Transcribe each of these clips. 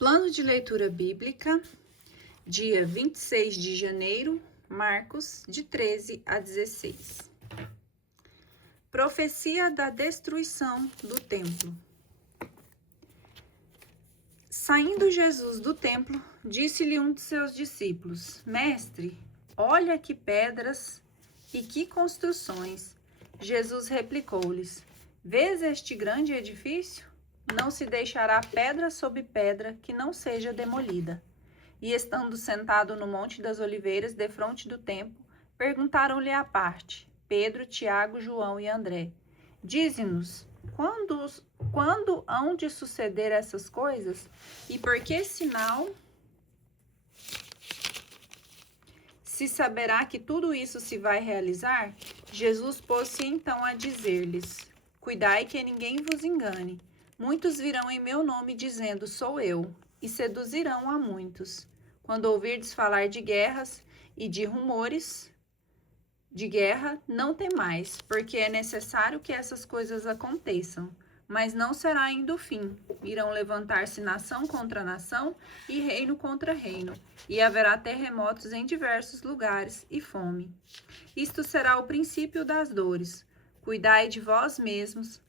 Plano de leitura bíblica, dia 26 de janeiro, Marcos, de 13 a 16. Profecia da destruição do templo. Saindo Jesus do templo, disse-lhe um de seus discípulos: Mestre, olha que pedras e que construções. Jesus replicou-lhes: Vês este grande edifício? Não se deixará pedra sobre pedra que não seja demolida. E estando sentado no Monte das Oliveiras, defronte do templo, perguntaram-lhe à parte, Pedro, Tiago, João e André: Dize-nos, quando hão de suceder essas coisas? E por que sinal se saberá que tudo isso se vai realizar? Jesus pôs-se então a dizer-lhes: Cuidai que ninguém vos engane. Muitos virão em meu nome dizendo, sou eu, e seduzirão a muitos. Quando ouvirdes falar de guerras e de rumores de guerra, não temais, porque é necessário que essas coisas aconteçam, mas não será ainda o fim. Irão levantar-se nação contra nação e reino contra reino, e haverá terremotos em diversos lugares e fome. Isto será o princípio das dores. Cuidai de vós mesmos.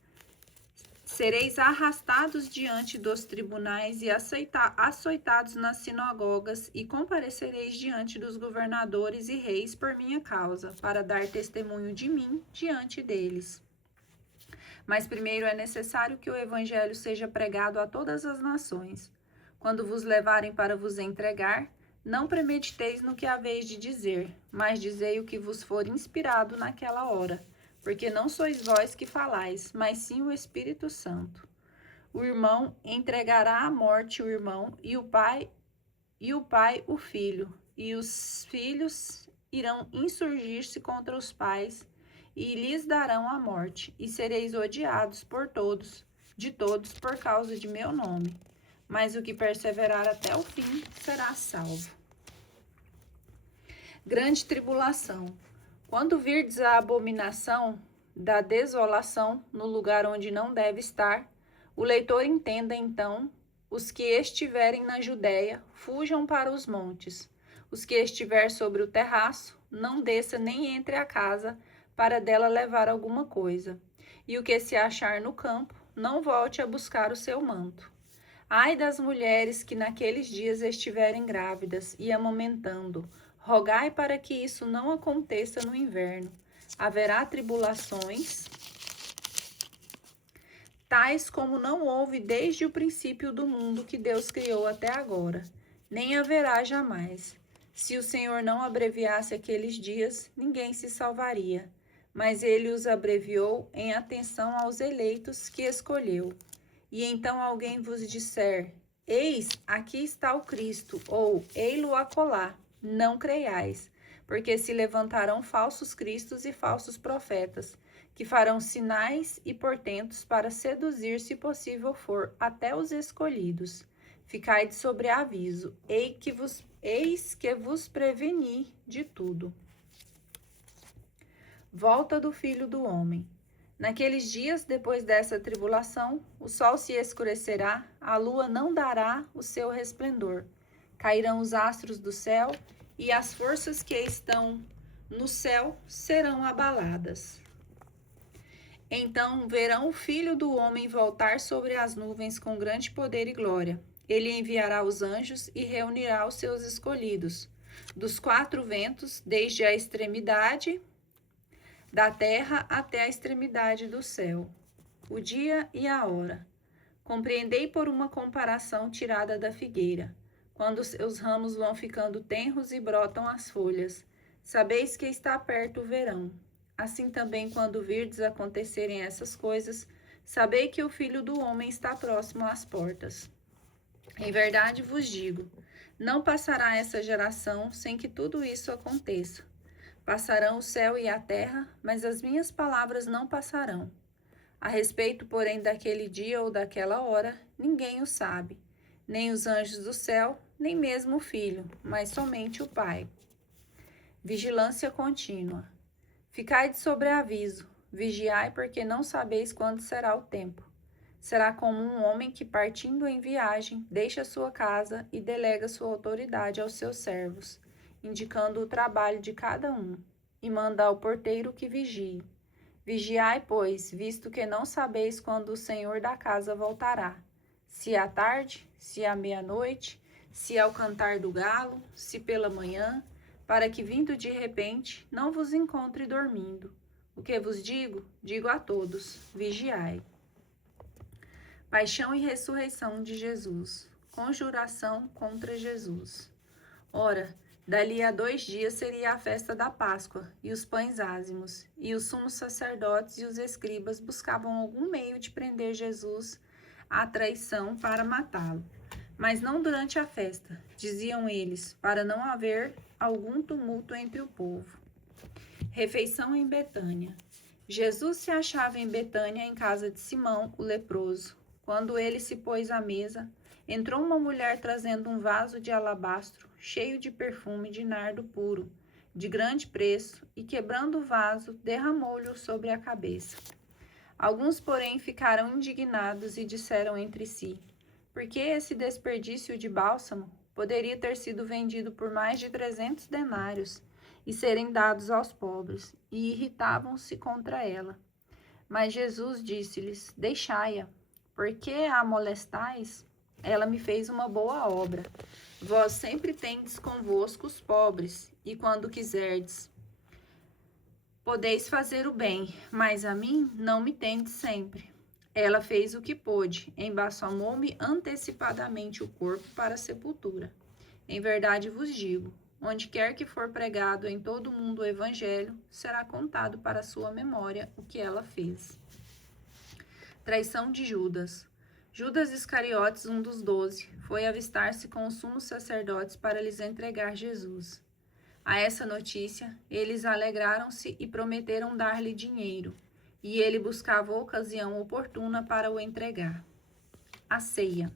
Sereis arrastados diante dos tribunais e açoitados nas sinagogas, e comparecereis diante dos governadores e reis por minha causa, para dar testemunho de mim diante deles. Mas primeiro é necessário que o evangelho seja pregado a todas as nações. Quando vos levarem para vos entregar, não premediteis no que haveis de dizer, mas dizei o que vos for inspirado naquela hora. Porque não sois vós que falais, mas sim o Espírito Santo. O irmão entregará à morte o irmão, e o pai o filho, e os filhos irão insurgir-se contra os pais, e lhes darão a morte, e sereis odiados de todos por causa de meu nome. Mas o que perseverar até o fim será salvo. Grande tribulação. Quando virdes a abominação da desolação no lugar onde não deve estar, o leitor entenda então, os que estiverem na Judéia, fujam para os montes. Os que estiver sobre o terraço, não desça nem entre a casa, para dela levar alguma coisa. E o que se achar no campo, não volte a buscar o seu manto. Ai das mulheres que naqueles dias estiverem grávidas e amamentando, rogai para que isso não aconteça no inverno. Haverá tribulações, tais como não houve desde o princípio do mundo que Deus criou até agora, nem haverá jamais. Se o Senhor não abreviasse aqueles dias, ninguém se salvaria, mas ele os abreviou em atenção aos eleitos que escolheu. E então alguém vos disser, eis, aqui está o Cristo, ou ei-lo acolá, não creiais, porque se levantarão falsos cristos e falsos profetas, que farão sinais e portentos para seduzir, se possível for, até os escolhidos. Ficai de sobreaviso, eis que vos preveni de tudo. Volta do Filho do Homem. Naqueles dias, depois dessa tribulação, o sol se escurecerá, a lua não dará o seu resplendor. Cairão os astros do céu, e as forças que estão no céu serão abaladas. Então verão o Filho do Homem voltar sobre as nuvens com grande poder e glória. Ele enviará os anjos e reunirá os seus escolhidos, dos quatro ventos, desde a extremidade da terra até a extremidade do céu. O dia e a hora. Compreendei por uma comparação tirada da figueira. Quando seus ramos vão ficando tenros e brotam as folhas, sabeis que está perto o verão. Assim também, quando virdes acontecerem essas coisas, sabei que o Filho do Homem está próximo às portas. Em verdade vos digo, não passará essa geração sem que tudo isso aconteça. Passarão o céu e a terra, mas as minhas palavras não passarão. A respeito, porém, daquele dia ou daquela hora, ninguém o sabe, nem os anjos do céu, nem mesmo o Filho, mas somente o Pai. Vigilância contínua. Ficai de sobreaviso, vigiai, porque não sabeis quando será o tempo. Será como um homem que, partindo em viagem, deixa sua casa e delega sua autoridade aos seus servos, indicando o trabalho de cada um, e manda ao porteiro que vigie. Vigiai, pois, visto que não sabeis quando o Senhor da casa voltará, se à tarde, se à meia-noite, se ao cantar do galo, se pela manhã, para que, vindo de repente, não vos encontre dormindo. O que vos digo, digo a todos: vigiai. Paixão e ressurreição de Jesus. Conjuração contra Jesus. Ora, dali a 2 dias seria a festa da Páscoa, e os pães ázimos, e os sumos sacerdotes e os escribas buscavam algum meio de prender Jesus à traição para matá-lo. Mas não durante a festa, diziam eles, para não haver algum tumulto entre o povo. Refeição em Betânia. Jesus se achava em Betânia, em casa de Simão, o leproso. Quando ele se pôs à mesa, entrou uma mulher trazendo um vaso de alabastro, cheio de perfume de nardo puro, de grande preço, e quebrando o vaso, derramou-lhe sobre a cabeça. Alguns, porém, ficaram indignados e disseram entre si: por que esse desperdício de bálsamo? Poderia ter sido vendido por mais de 300 denários e serem dados aos pobres, e irritavam-se contra ela. Mas Jesus disse-lhes: deixai-a. Por que a molestais? Ela me fez uma boa obra. Vós sempre tendes convosco os pobres, e quando quiserdes, podeis fazer o bem, mas a mim não me tendes sempre. Ela fez o que pôde, embalsamou-me antecipadamente o corpo para a sepultura. Em verdade vos digo, onde quer que for pregado em todo o mundo o evangelho, será contado para a sua memória o que ela fez. Traição de Judas. Judas Iscariotes, um dos 12, foi avistar-se com os sumos sacerdotes para lhes entregar Jesus. A essa notícia, eles alegraram-se e prometeram dar-lhe dinheiro, e ele buscava a ocasião oportuna para o entregar. A ceia.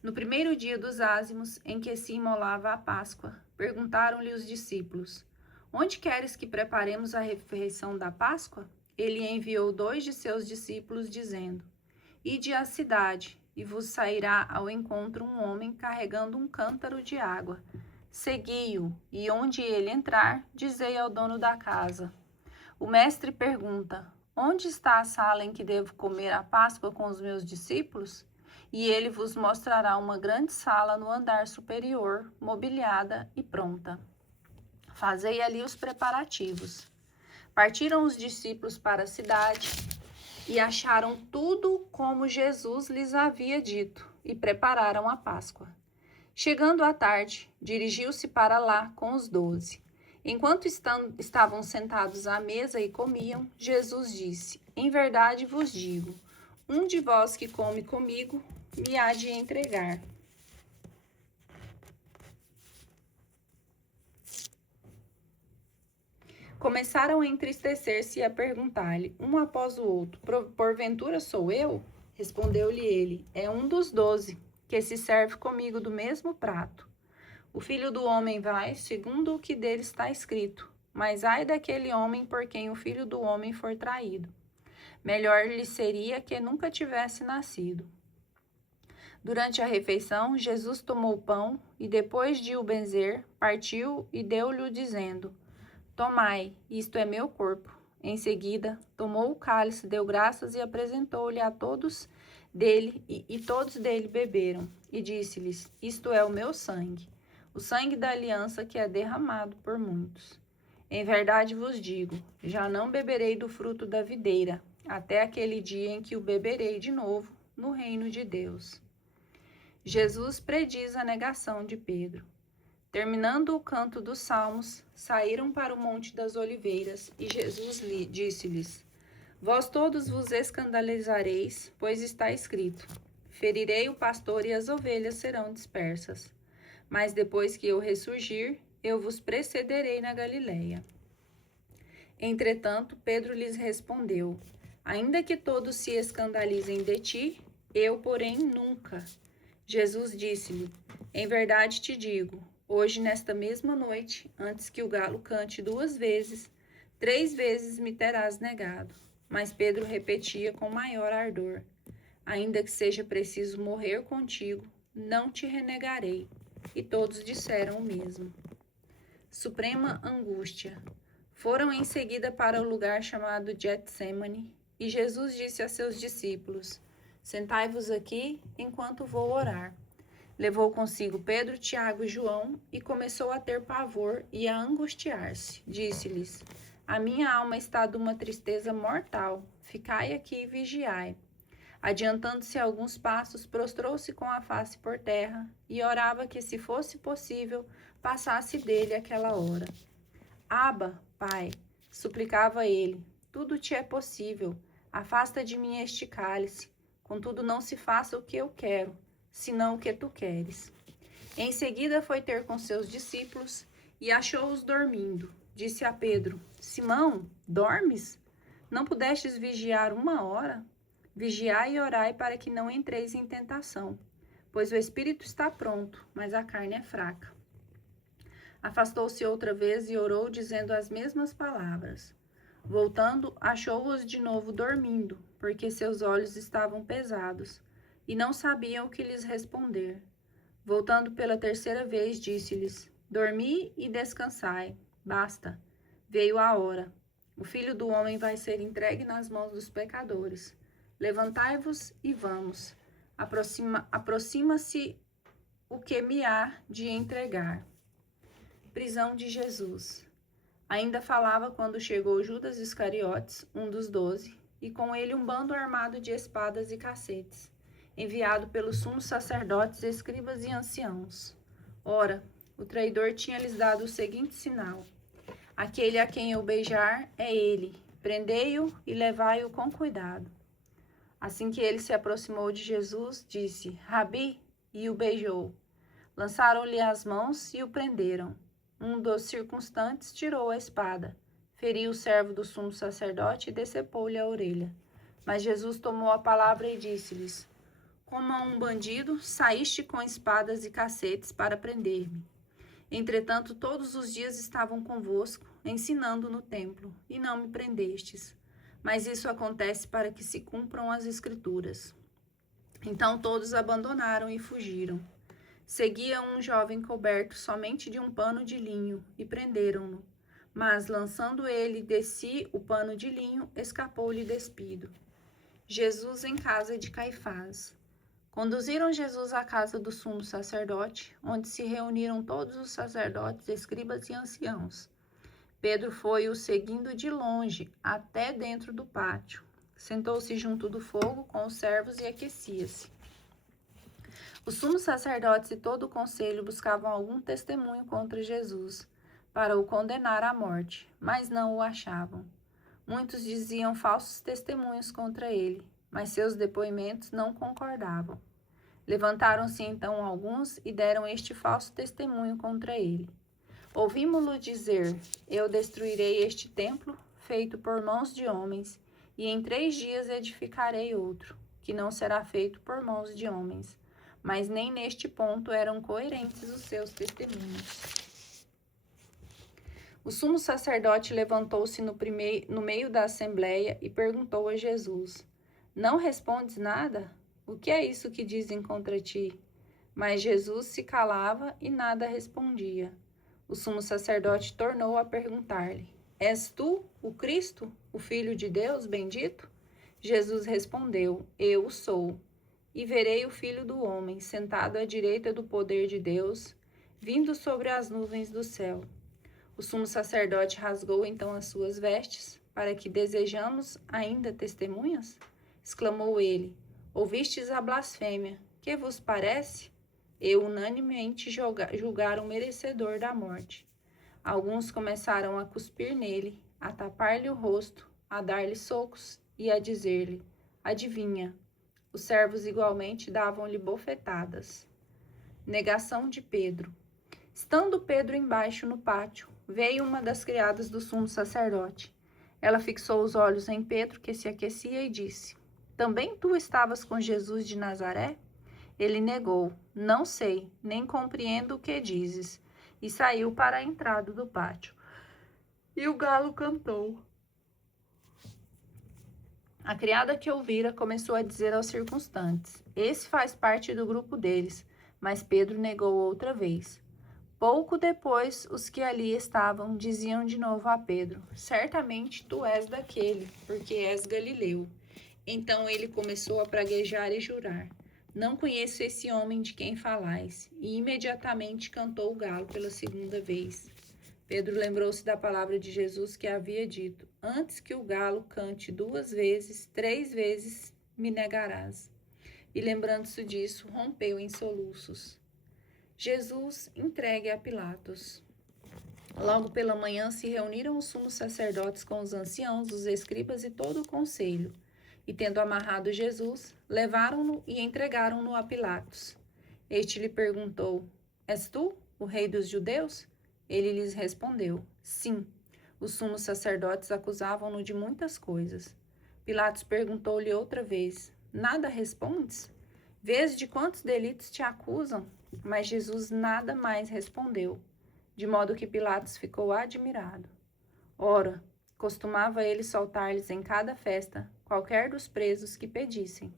No primeiro dia dos ázimos, em que se imolava a Páscoa, perguntaram-lhe os discípulos: onde queres que preparemos a refeição da Páscoa? Ele enviou 2 de seus discípulos, dizendo: ide à cidade, e vos sairá ao encontro um homem carregando um cântaro de água. Segui-o, e onde ele entrar, dizei ao dono da casa: o mestre pergunta: onde está a sala em que devo comer a Páscoa com os meus discípulos? E ele vos mostrará uma grande sala no andar superior, mobiliada e pronta. Fazei ali os preparativos. Partiram os discípulos para a cidade e acharam tudo como Jesus lhes havia dito e prepararam a Páscoa. Chegando à tarde, dirigiu-se para lá com os 12. Enquanto estavam sentados à mesa e comiam, Jesus disse: em verdade vos digo, um de vós que come comigo me há de entregar. Começaram a entristecer-se e a perguntar-lhe, um após o outro: porventura sou eu? Respondeu-lhe ele: é um dos 12, que se serve comigo do mesmo prato. O Filho do Homem vai, segundo o que dele está escrito, mas ai daquele homem por quem o Filho do Homem for traído. Melhor lhe seria que nunca tivesse nascido. Durante a refeição, Jesus tomou o pão e, depois de o benzer, partiu e deu-lhe, dizendo: tomai, isto é meu corpo. Em seguida, tomou o cálice, deu graças e apresentou-lhe a todos dele, e todos dele beberam. E disse-lhes: isto é o meu sangue, o sangue da aliança que é derramado por muitos. Em verdade vos digo, já não beberei do fruto da videira, até aquele dia em que o beberei de novo no reino de Deus. Jesus prediz a negação de Pedro. Terminando o canto dos salmos, saíram para o Monte das Oliveiras, e Jesus disse-lhes: vós todos vos escandalizareis, pois está escrito: ferirei o pastor e as ovelhas serão dispersas. Mas depois que eu ressurgir, eu vos precederei na Galileia. Entretanto, Pedro lhes respondeu: ainda que todos se escandalizem de ti, eu, porém, nunca. Jesus disse-lhe: em verdade te digo, hoje, nesta mesma noite, antes que o galo cante 2 vezes, 3 vezes me terás negado. Mas Pedro repetia com maior ardor: Ainda que seja preciso morrer contigo, não te renegarei. E todos disseram o mesmo. Suprema angústia. Foram em seguida para o lugar chamado Getsemane, e Jesus disse a seus discípulos: Sentai-vos aqui enquanto vou orar. Levou consigo Pedro, Tiago e João e começou a ter pavor e a angustiar-se. Disse-lhes: A minha alma está de uma tristeza mortal. Ficai aqui e vigiai. Adiantando-se alguns passos, prostrou-se com a face por terra e orava que, se fosse possível, passasse dele aquela hora. Abba, Pai, suplicava ele, tudo te é possível. Afasta de mim este cálice. Contudo, não se faça o que eu quero, senão o que tu queres. Em seguida foi ter com seus discípulos e achou-os dormindo. Disse a Pedro: Simão, dormes? Não pudestes vigiar 1 hora? Vigiai e orai para que não entreis em tentação, pois o espírito está pronto, mas a carne é fraca. Afastou-se outra vez e orou, dizendo as mesmas palavras. Voltando, achou-os de novo dormindo, porque seus olhos estavam pesados, e não sabiam o que lhes responder. Voltando pela terceira vez, disse-lhes: Dormi e descansai, basta. Veio a hora. O Filho do Homem vai ser entregue nas mãos dos pecadores. Levantai-vos e vamos. Aproxima-se o que me há de entregar. Prisão de Jesus. Ainda falava quando chegou Judas Iscariotes, um dos 12, e com ele um bando armado de espadas e cacetes, enviado pelos sumos sacerdotes, escribas e anciãos. Ora, o traidor tinha-lhes dado o seguinte sinal: Aquele a quem eu beijar é ele. Prendei-o e levai-o com cuidado. Assim que ele se aproximou de Jesus, disse: Rabi, e o beijou. Lançaram-lhe as mãos e o prenderam. Um dos circunstantes tirou a espada, feriu o servo do sumo sacerdote e decepou-lhe a orelha. Mas Jesus tomou a palavra e disse-lhes: Como a um bandido, saíste com espadas e cacetes para prender-me. Entretanto, todos os dias estavam convosco, ensinando no templo, e não me prendestes. Mas isso acontece para que se cumpram as Escrituras. Então todos abandonaram e fugiram. Seguia um jovem coberto somente de um pano de linho, e prenderam-no. Mas, lançando ele de si o pano de linho, escapou-lhe despido. Jesus em casa de Caifás. Conduziram Jesus à casa do sumo sacerdote, onde se reuniram todos os sacerdotes, escribas e anciãos. Pedro foi-o seguindo de longe, até dentro do pátio. Sentou-se junto do fogo com os servos e aquecia-se. Os sumos sacerdotes e todo o conselho buscavam algum testemunho contra Jesus, para o condenar à morte, mas não o achavam. Muitos diziam falsos testemunhos contra ele, mas seus depoimentos não concordavam. Levantaram-se então alguns e deram este falso testemunho contra ele. Ouvimo-lo dizer: Eu destruirei este templo, feito por mãos de homens, e em 3 dias edificarei outro, que não será feito por mãos de homens. Mas nem neste ponto eram coerentes os seus testemunhos. O sumo sacerdote levantou-se no meio da assembleia e perguntou a Jesus: Não respondes nada? O que é isso que dizem contra ti? Mas Jesus se calava e nada respondia. O sumo sacerdote tornou a perguntar-lhe: És tu o Cristo, o Filho de Deus bendito? Jesus respondeu: Eu o sou. E verei o Filho do Homem sentado à direita do poder de Deus, vindo sobre as nuvens do céu. O sumo sacerdote rasgou então as suas vestes, para que desejamos ainda testemunhas? Exclamou ele: Ouvistes a blasfêmia, que vos parece? E unanimemente julgaram merecedor da morte. Alguns começaram a cuspir nele, a tapar-lhe o rosto, a dar-lhe socos e a dizer-lhe: Adivinha. Os servos igualmente davam-lhe bofetadas. Negação de Pedro. Estando Pedro embaixo no pátio, veio uma das criadas do sumo sacerdote. Ela fixou os olhos em Pedro, que se aquecia, e disse: Também tu estavas com Jesus de Nazaré? Ele negou: Não sei, nem compreendo o que dizes. E saiu para a entrada do pátio. E o galo cantou. A criada que ouvira começou a dizer aos circunstantes: esse faz parte do grupo deles. Mas Pedro negou outra vez. Pouco depois, os que ali estavam diziam de novo a Pedro: certamente tu és daquele, porque és galileu. Então ele começou a praguejar e jurar: não conheço esse homem de quem falais. E imediatamente cantou o galo pela segunda vez. Pedro lembrou-se da palavra de Jesus que havia dito: antes que o galo cante 2 vezes, 3 vezes me negarás. E lembrando-se disso, rompeu em soluços. Jesus entregue a Pilatos. Logo pela manhã se reuniram os sumos sacerdotes com os anciãos, os escribas e todo o conselho. E tendo amarrado Jesus, levaram-no e entregaram-no a Pilatos. Este lhe perguntou: és tu o rei dos judeus? Ele lhes respondeu: sim. Os sumos sacerdotes acusavam-no de muitas coisas. Pilatos perguntou-lhe outra vez: nada respondes? Vês de quantos delitos te acusam? Mas Jesus nada mais respondeu, de modo que Pilatos ficou admirado. Ora, costumava ele soltar-lhes em cada festa qualquer dos presos que pedissem.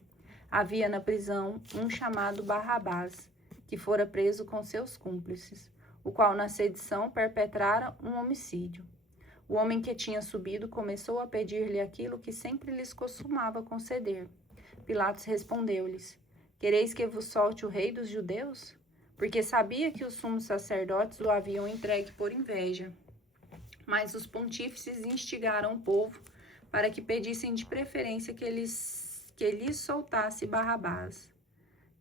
Havia na prisão um chamado Barrabás, que fora preso com seus cúmplices, o qual na sedição perpetrara um homicídio. O homem que tinha subido começou a pedir-lhe aquilo que sempre lhes costumava conceder. Pilatos respondeu-lhes: quereis que vos solte o rei dos judeus? Porque sabia que os sumos sacerdotes o haviam entregue por inveja. Mas os pontífices instigaram o povo para que pedissem de preferência que lhes soltasse Barrabás.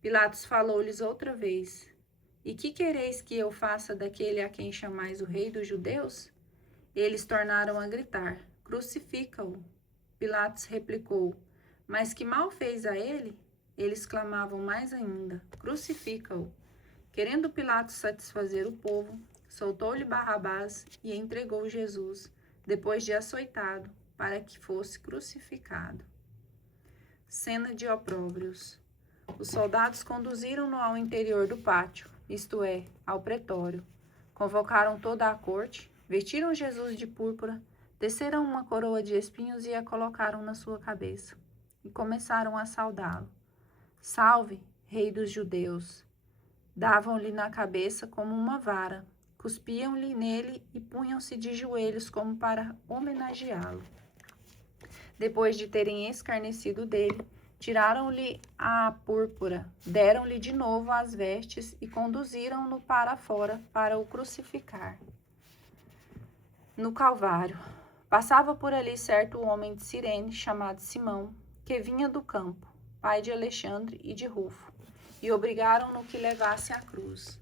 Pilatos falou-lhes outra vez: e que quereis que eu faça daquele a quem chamais o rei dos judeus? Eles tornaram a gritar: crucifica-o. Pilatos replicou: mas que mal fez a ele? Eles clamavam mais ainda: crucifica-o. Querendo Pilatos satisfazer o povo, soltou-lhe Barrabás e entregou Jesus, depois de açoitado, para que fosse crucificado. Cena de opróbrios. Os soldados conduziram-no ao interior do pátio, isto é, ao pretório. Convocaram toda a corte, vestiram Jesus de púrpura, teceram uma coroa de espinhos e a colocaram na sua cabeça. E começaram a saudá-lo. Salve, Rei dos Judeus! Davam-lhe na cabeça como uma vara, cuspiam-lhe nele e punham-se de joelhos como para homenageá-lo. Depois de terem escarnecido dele, tiraram-lhe a púrpura, deram-lhe de novo as vestes e conduziram-no para fora para o crucificar. No Calvário, passava por ali certo homem de Cirene, chamado Simão, que vinha do campo, pai de Alexandre e de Rufo, e obrigaram-no que levasse a cruz.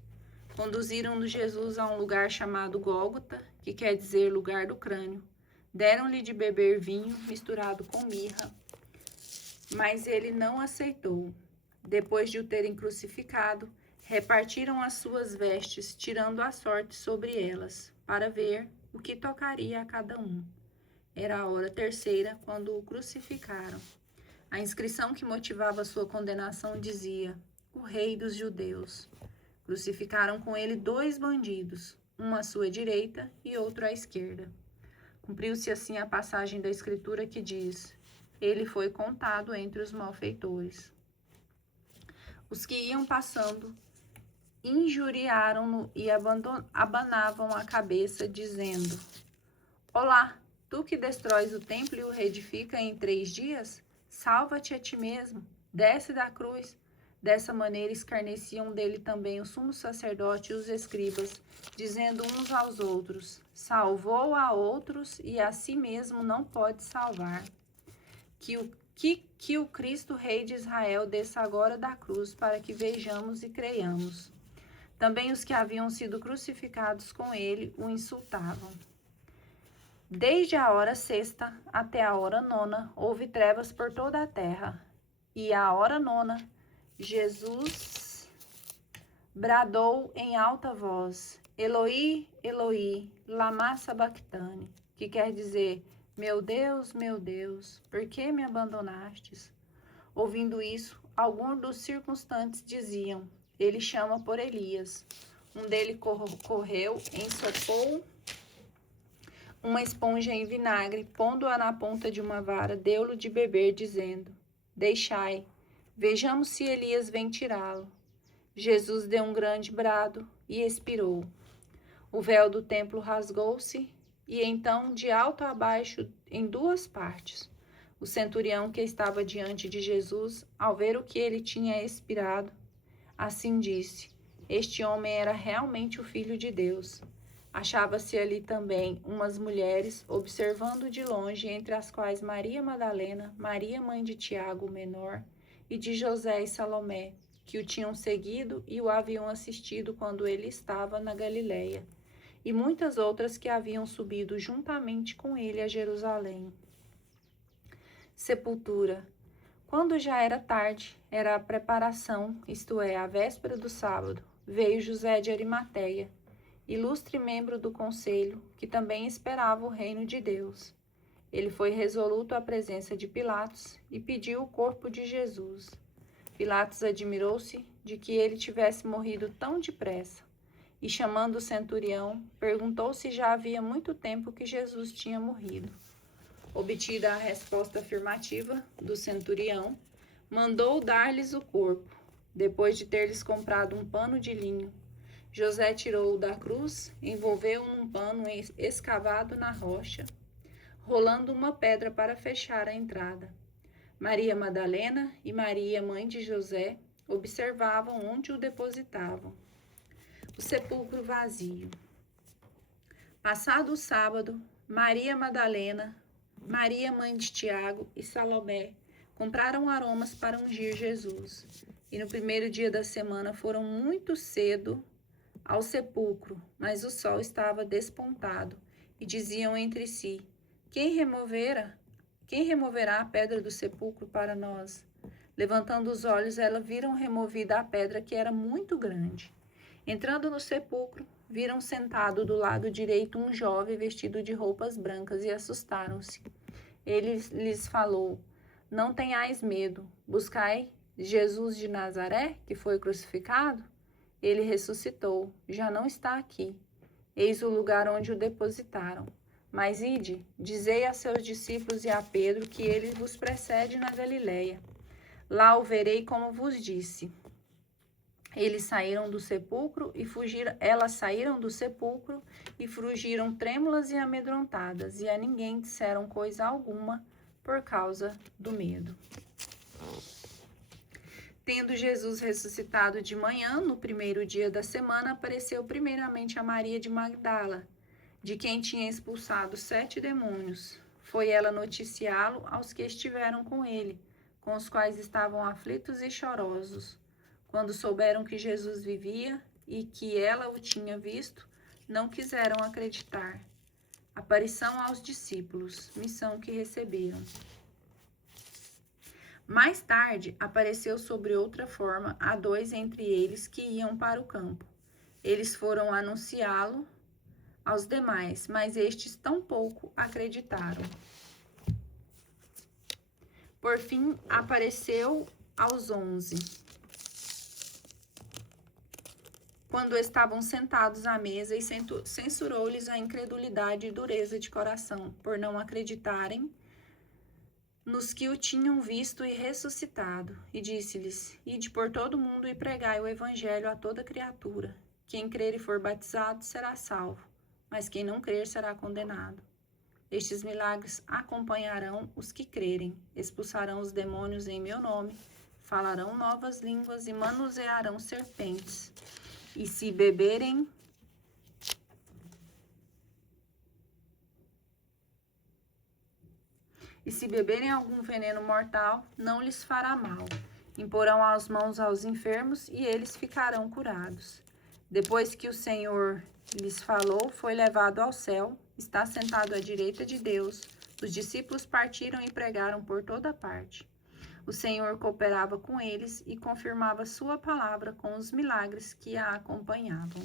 Conduziram-no Jesus a um lugar chamado Gólgota, que quer dizer lugar do crânio. Deram-lhe de beber vinho misturado com mirra, mas ele não aceitou. Depois de o terem crucificado, repartiram as suas vestes, tirando a sorte sobre elas, para ver o que tocaria a cada um. Era a hora terceira, quando o crucificaram. A inscrição que motivava sua condenação dizia: o rei dos judeus. Crucificaram com ele 2 bandidos, um à sua direita e outro à esquerda. Cumpriu-se assim a passagem da Escritura que diz: ele foi contado entre os malfeitores. Os que iam passando injuriaram-no e abanavam a cabeça, dizendo: olá, tu que destróis o templo e o reedifica em 3 dias, salva-te a ti mesmo, desce da cruz. Dessa maneira escarneciam dele também o sumo sacerdote e os escribas, dizendo uns aos outros: salvou a outros e a si mesmo não pode salvar. Que o Cristo, Rei de Israel, desça agora da cruz, para que vejamos e creiamos. Também os que haviam sido crucificados com ele o insultavam. Desde a hora 6ª até a hora 9ª, houve trevas por toda a terra. E à hora 9ª, Jesus bradou em alta voz: Eloi, Eloi, lama sabachthani, que quer dizer: meu Deus, por que me abandonastes? Ouvindo isso, alguns dos circunstantes diziam: ele chama por Elias. Um deles correu, ensopou uma esponja em vinagre, pondo-a na ponta de uma vara, deu-lhe de beber, dizendo: Deixai, vejamos se Elias vem tirá-lo. Jesus deu um grande brado e expirou. O véu do templo rasgou-se, e então, de alto a baixo, em duas partes. O centurião que estava diante de Jesus, ao ver o que ele tinha expirado, assim disse: Este homem era realmente o Filho de Deus. Achava-se ali também umas mulheres, observando de longe, entre as quais Maria Madalena, Maria mãe de Tiago o menor, e de José e Salomé, que o tinham seguido e o haviam assistido quando ele estava na Galiléia, e muitas outras que haviam subido juntamente com ele a Jerusalém. Sepultura. Quando já era tarde, era a preparação, isto é, a véspera do sábado, veio José de Arimateia, ilustre membro do conselho, que também esperava o reino de Deus. Ele foi resoluto à presença de Pilatos e pediu o corpo de Jesus. Pilatos admirou-se de que ele tivesse morrido tão depressa, e chamando o centurião, perguntou se já havia muito tempo que Jesus tinha morrido. Obtida a resposta afirmativa do centurião, mandou dar-lhes o corpo, depois de ter-lhes comprado um pano de linho. José tirou-o da cruz, envolveu-o num pano escavado na rocha, rolando uma pedra para fechar a entrada. Maria Madalena e Maria, mãe de José, observavam onde o depositavam. O sepulcro vazio. Passado o sábado, Maria Madalena, Maria, mãe de Tiago e Salomé compraram aromas para ungir Jesus. E no primeiro dia da semana foram muito cedo ao sepulcro, mas o sol estava despontado, e diziam entre si: Quem removerá a pedra do sepulcro para nós? Levantando os olhos, elas viram removida a pedra, que era muito grande. Entrando no sepulcro, viram sentado do lado direito um jovem vestido de roupas brancas e assustaram-se. Ele lhes falou: Não tenhais medo, buscai Jesus de Nazaré, que foi crucificado? Ele ressuscitou, já não está aqui. Eis o lugar onde o depositaram. Mas ide, dizei a seus discípulos e a Pedro que ele vos precede na Galiléia. Lá o verei como vos disse. Elas saíram do sepulcro e fugiram trêmulas e amedrontadas, e a ninguém disseram coisa alguma por causa do medo. Tendo Jesus ressuscitado de manhã, no primeiro dia da semana, apareceu primeiramente a Maria de Magdala, de quem tinha expulsado 7 demônios. Foi ela noticiá-lo aos que estiveram com ele, com os quais estavam aflitos e chorosos. Quando souberam que Jesus vivia e que ela o tinha visto, não quiseram acreditar. Aparição aos discípulos, missão que receberam. Mais tarde, apareceu sobre outra forma a 2 entre eles que iam para o campo. Eles foram anunciá-lo aos demais, mas estes tampouco acreditaram. Por fim, apareceu aos 11. Quando estavam sentados à mesa, e censurou-lhes a incredulidade e dureza de coração, por não acreditarem nos que o tinham visto e ressuscitado. E disse-lhes: Ide por todo o mundo e pregai o evangelho a toda criatura. Quem crer e for batizado será salvo, mas quem não crer será condenado. Estes milagres acompanharão os que crerem, expulsarão os demônios em meu nome, falarão novas línguas e manusearão serpentes. E se beberem algum veneno mortal, não lhes fará mal. Imporão as mãos aos enfermos e eles ficarão curados. Depois que o Senhor lhes falou, foi levado ao céu, está sentado à direita de Deus. Os discípulos partiram e pregaram por toda parte. O Senhor cooperava com eles e confirmava sua palavra com os milagres que a acompanhavam.